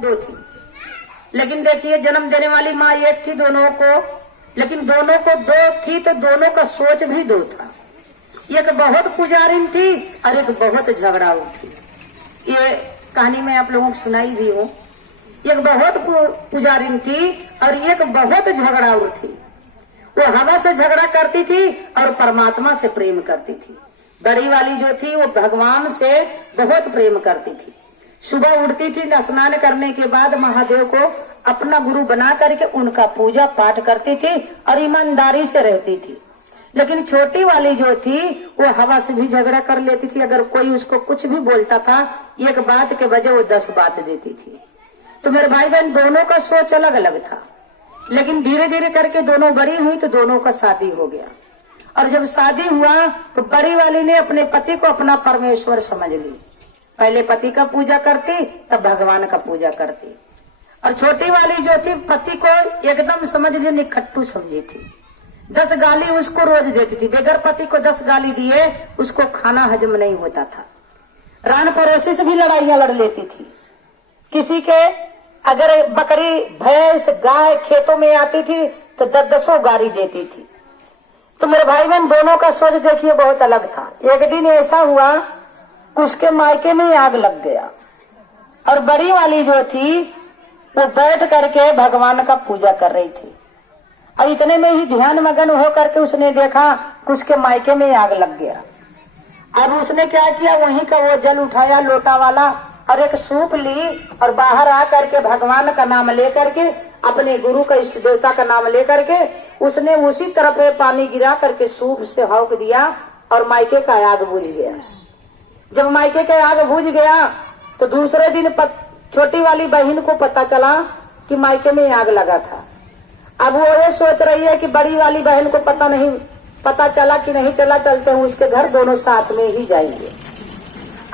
दो थी, लेकिन देखिए जन्म देने वाली माँ एक थी दोनों को, लेकिन दोनों को दो थी तो दोनों का सोच भी दो था। एक बहुत पुजारिन थी और एक बहुत झगड़ाऊ थी। ये कहानी में आप लोगों को सुनाई भी हो। एक बहुत पुजारिन थी और एक बहुत झगड़ाऊ थी। वो हवा से झगड़ा करती थी और परमात्मा से प्रेम करती थी। बड़ी वाली जो थी वो भगवान से बहुत प्रेम करती थी। सुबह उठती थी, स्नान करने के बाद महादेव को अपना गुरु बना करके उनका पूजा पाठ करती थी और ईमानदारी से रहती थी। लेकिन छोटी वाली जो थी वो हवा से भी झगड़ा कर लेती थी। अगर कोई उसको कुछ भी बोलता था, एक बात के वजह वो 10 बात देती थी। तो मेरे भाई बहन दोनों का सोच अलग अलग था, लेकिन धीरे धीरे करके दोनों बड़ी हुई तो दोनों का शादी हो गया। और जब शादी हुआ तो बड़ी वाली ने अपने पति को अपना परमेश्वर समझ ली। पहले पति का पूजा करती, तब भगवान का पूजा करती। और छोटी वाली जो थी पति को एकदम समझ ली, निखट्टू समझी थी। 10 गाली उसको रोज देती थी। बगैर पति को 10 गाली दिए उसको खाना हजम नहीं होता था। रान पड़ोसी से भी लड़ाइयां लड़ लेती थी। किसी के अगर बकरी भैंस गाय खेतों में आती थी तो 10 गाली देती थी। तो मेरे भाई बहन दोनों का सोच देखिए बहुत अलग था। एक दिन ऐसा हुआ उसके मायके में आग लग गया और बड़ी वाली जो थी वो बैठ करके भगवान का पूजा कर रही थी। और इतने में ही ध्यान मगन हो करके उसने देखा उसके मायके में आग लग गया। अब उसने क्या किया, वहीं का वो जल उठाया लोटा वाला और एक सूप ली और बाहर आ करके भगवान का नाम लेकर के, अपने गुरु का इष्ट देवता का नाम लेकर के उसने उसी तरफ पानी गिरा करके सूप से हौक दिया और मायके का आग बुझ गया। जब मायके का आग बुझ गया तो दूसरे दिन छोटी वाली बहन को पता चला कि मायके में आग लगा था। अब वो ये सोच रही है कि बड़ी वाली बहन को पता चला कि नहीं चला, चलते हैं उसके घर, दोनों साथ में ही जाएंगे।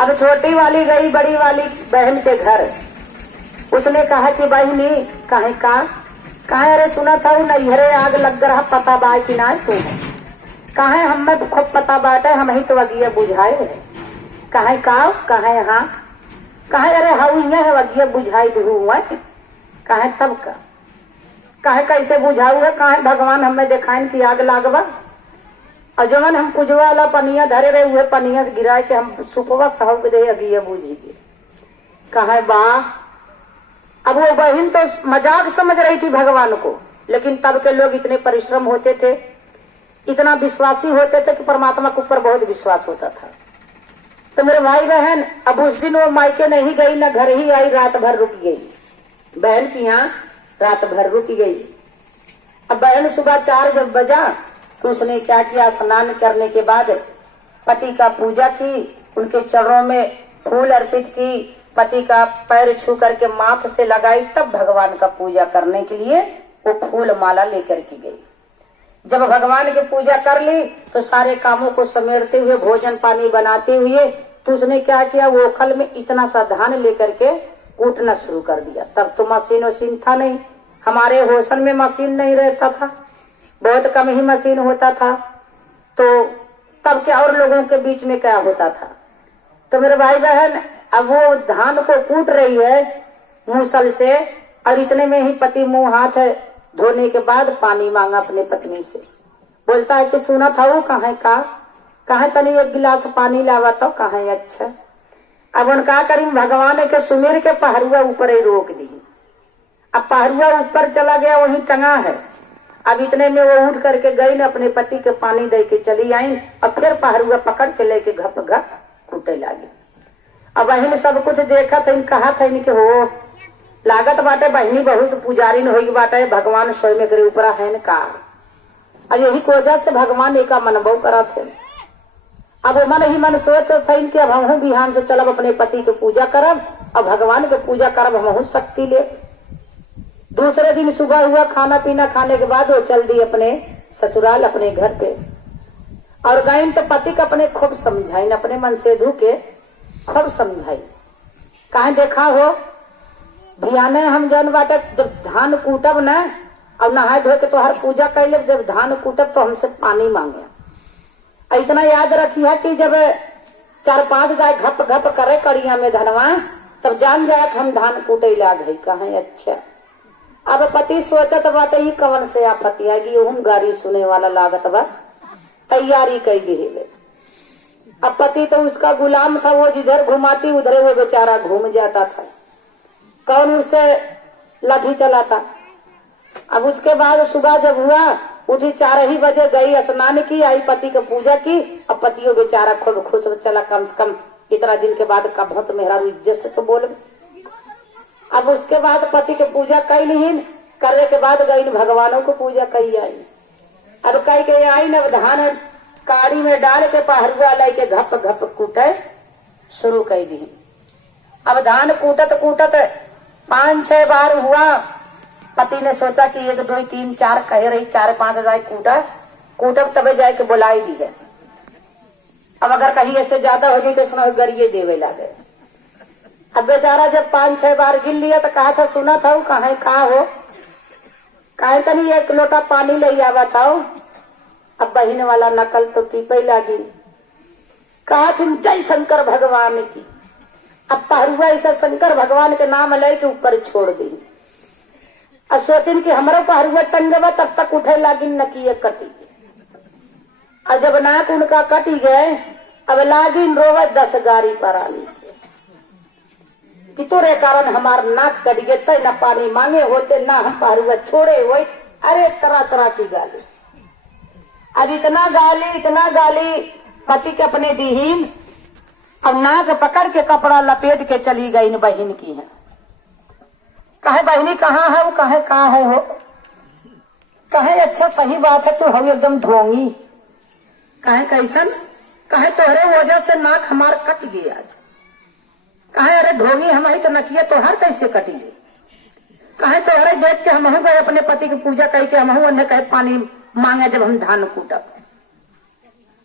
अब छोटी वाली गई बड़ी वाली बहन के घर। उसने कहा कि बहनी कहे अरे सुना था नैहरे आग लग रहा, पता बा कि ना तू कहे हमें तो खूब पता बाटे, हम ही तो अगिया बुझाए। कहे हाँ कहे अरे हाउ है अगिया बुझाई हुआ कहे तब का कहे कैसे बुझाऊ है, कहे भगवान हमें दिखाइन की आग लागवा और जवन हम पूजवा वाला पनिया धरे रहे हुए पनिया गिरा के हम सुपवा सहक दे अगिया बुझी गए। कहे बा अब वो बहन तो मजाक समझ रही थी भगवान को, लेकिन तब के लोग इतने परिश्रम होते थे, इतना विश्वासी होते थे कि परमात्मा के ऊपर बहुत विश्वास होता था। तो मेरे भाई बहन अब उस दिन वो मायके नहीं गई, न घर ही आई, रात भर रुक गई। बहन की यहाँ रात भर रुक गई। अब बहन सुबह 4 जब बजा तो उसने क्या किया, स्नान करने के बाद पति का पूजा की, उनके चरणों में फूल अर्पित की, पति का पैर छू करके माथ से लगाई, तब भगवान का पूजा करने के लिए वो फूल माला लेकर के गई। जब भगवान की पूजा कर ली तो सारे कामों को समेटते हुए भोजन पानी बनाते हुए तो उसने क्या किया, वो ओखल में इतना सा धान लेकर के कूटना शुरू कर दिया। तब तो मशीन था नहीं, हमारे होशन में मशीन नहीं रहता था, बहुत कम ही मशीन होता था। तो तब क्या और लोगों के बीच में क्या होता था। तो मेरे भाई बहन अब वो धान को कूट रही है मूसल से और इतने में ही पति मुंह हाथ धोने के बाद पानी मांगा अपने पत्नी से। बोलता है कि सुना था वो कहे तनी 1 गिलास पानी लावा तो कहे अच्छा। अब उनका करी भगवान के सुमेर के पहरुआ ऊपर ही रोक दी। अब पहरुआ ऊपर चला गया, वहीं टंगा है। अब इतने में वो उठ करके गई न अपने पति के पानी दे के चली आई और फिर पहरुआ पकड़ के लेके घप घप कूटे लगी। अब बहन सब कुछ देखा था, कहा था इनके हो लागत बाटे बहनी बहुत पुजारी न होगी बाटे, भगवान स्वयं करे ऊपर है न का। और यही की वजह से भगवान एक मनबो करा थे। अब मन ही मन सोच थे कि अब हम बिहान से चलब अपने पति के पूजा करब और भगवान के पूजा करब, हम शक्ति ले। दूसरे दिन सुबह हुआ, खाना पीना खाने के बाद वो चल दी अपने ससुराल अपने घर पे और गई तो पति का अपने खूब समझाई, अपने मन से धू के खूब समझाई। कहे देखा हो भियाने हम जन बाटे जब धान कूटब न और नहाए धोए के तोहर पूजा कैले, जब धान कूटब तो हमसे पानी मांगे। इतना याद रखिए कि जब 4-5 गाय घप घप करे कड़िया में धनवा तब जान जाए हम धान कूटे ला गई कहा। अच्छा अब पति सोचत बाटे ही कवन से आपत्ति आएगी, हम गाड़ी सुने वाला लागत बा, तैयारी कई दी। अब पति तो उसका गुलाम था, वो जिधर घुमाती उधर वो बेचारा घूम जाता था, कौन उससे लाठी चलाता। अब उसके बाद सुबह जब हुआ, उठी 4 ही बजे गई, स्नान की, आई पति की पूजा की। अब पतियों बेचारा खूब खुश चला, कम से कम इतना दिन के बाद का बहुत मेहरा इज्जत से तो बोल। अब उसके बाद पति की पूजा कैलीन, करने के बाद गई भगवानों को पूजा कही आई। अब कही के आई न धान काड़ी में डाल के पहरुआ लाई के घप घप कूटे शुरू कर दी। अब धान कूटत कूटत 5-6 बार हुआ। पति ने सोचा कि 1 2 3 4 कह रही, 4-5 जाए कूटब तबे जाए के बुलाई दी है। अब अगर कहीं ऐसे ज्यादा हो गई तो सुना गरिए देवे लगे। अब बेचारा जब 5-6 बार गिन लिया तो कहा था, सुना था कहा कहा हो, कहे तनी 1 लोटा पानी ले आवा था। अब बहन वाला नकल तो टीपे लगी, कहा तुम जय शंकर भगवान की। अब पहरुआ ऐसा शंकर भगवान के नाम ले के ऊपर छोड़ दी। अब सोचिन कि हमारा पहरुआ टंगवा, तब तक उठे लगी नकिए कटी। और जब नाक उनका कटी गए, अब लागिन रोवे 10 गाड़ी पर आली कि तोरे कारण हमार नाक कट गए, तय न पानी मांगे होते ना हम पहरुआ छोड़े हो। अरे तरह तरह की गाली। अब इतना गाली पति के अपने दीहीन। अब नाक पकड़ के कपड़ा लपेट के चली गई इन बहन की है। कहे बहनी कहाँ है, वो कहे कहाँ है हो, कहे अच्छा सही बात है, तू हम एकदम ढोंगी। कहे कैसन, कहे तोहरे वजह से नाक हमार कट गई आज। कहे अरे ढोंगी हमारी तो नकिया तोहर कैसे कटी गई। कहे तोहरे देख के हम गए अपने पति की पूजा कही के हम उन्हें कहे पानी मांगे जब हम धान कूटब।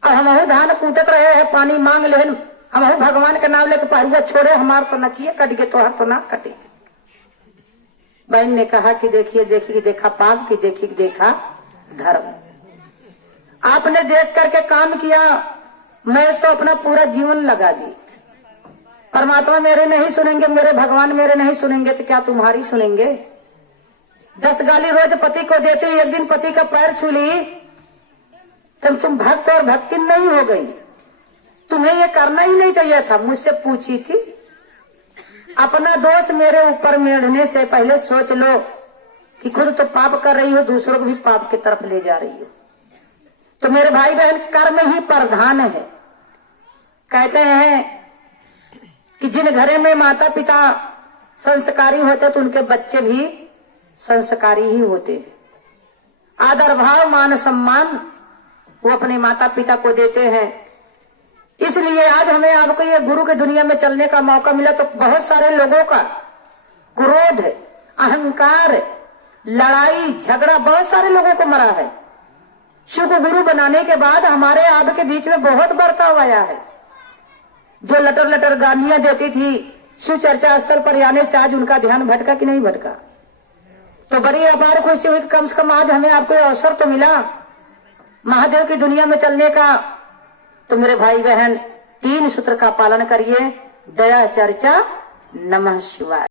और हम धान कूटत रहे हैं, पानी मांग ले, हम भगवान के नाम लेके पहरुआ छोड़े, हमार तो नकिया कट गए, तोहर तो ना कटी। बहन ने कहा कि देखिए देखा पाप की, देखा धर्म। आपने देख करके काम किया, मैं तो अपना पूरा जीवन लगा दी। परमात्मा मेरे नहीं सुनेंगे, मेरे भगवान मेरे नहीं सुनेंगे तो क्या तुम्हारी सुनेंगे। 10 गाली रोज पति को देते, एक दिन पति का पैर छू ली तब तुम भक्त और भक्ति नहीं हो गई। तुम्हें ये करना ही नहीं चाहिए था। मुझसे पूछी थी, अपना दोष मेरे ऊपर मेढ़ने से पहले सोच लो कि खुद तो पाप कर रही हो, दूसरों को भी पाप की तरफ ले जा रही हो। तो मेरे भाई बहन कर्म ही प्रधान है। कहते हैं कि जिन घरे में माता पिता संस्कारी होते तो उनके बच्चे भी संस्कारी ही होते हैं। आदर भाव मान सम्मान वो अपने माता पिता को देते हैं। इसलिए आज हमें आपको ये गुरु की दुनिया में चलने का मौका मिला तो बहुत सारे लोगों का क्रोध, अहंकार, लड़ाई झगड़ा बहुत सारे लोगों को मरा है। शिव को गुरु बनाने के बाद हमारे आपके बीच में बहुत बर्ताव आया है। जो लटर लटर गालियां देती थी, शिव चर्चा स्थल पर आने से आज उनका ध्यान भटका कि नहीं भटका। तो बड़ी अपार खुशी हुई, कम से कम आज हमें आपको अवसर तो मिला महादेव की दुनिया में चलने का। तो मेरे भाई बहन 3 सूत्र का पालन करिए। दया चर्चा, नमः शिवाय।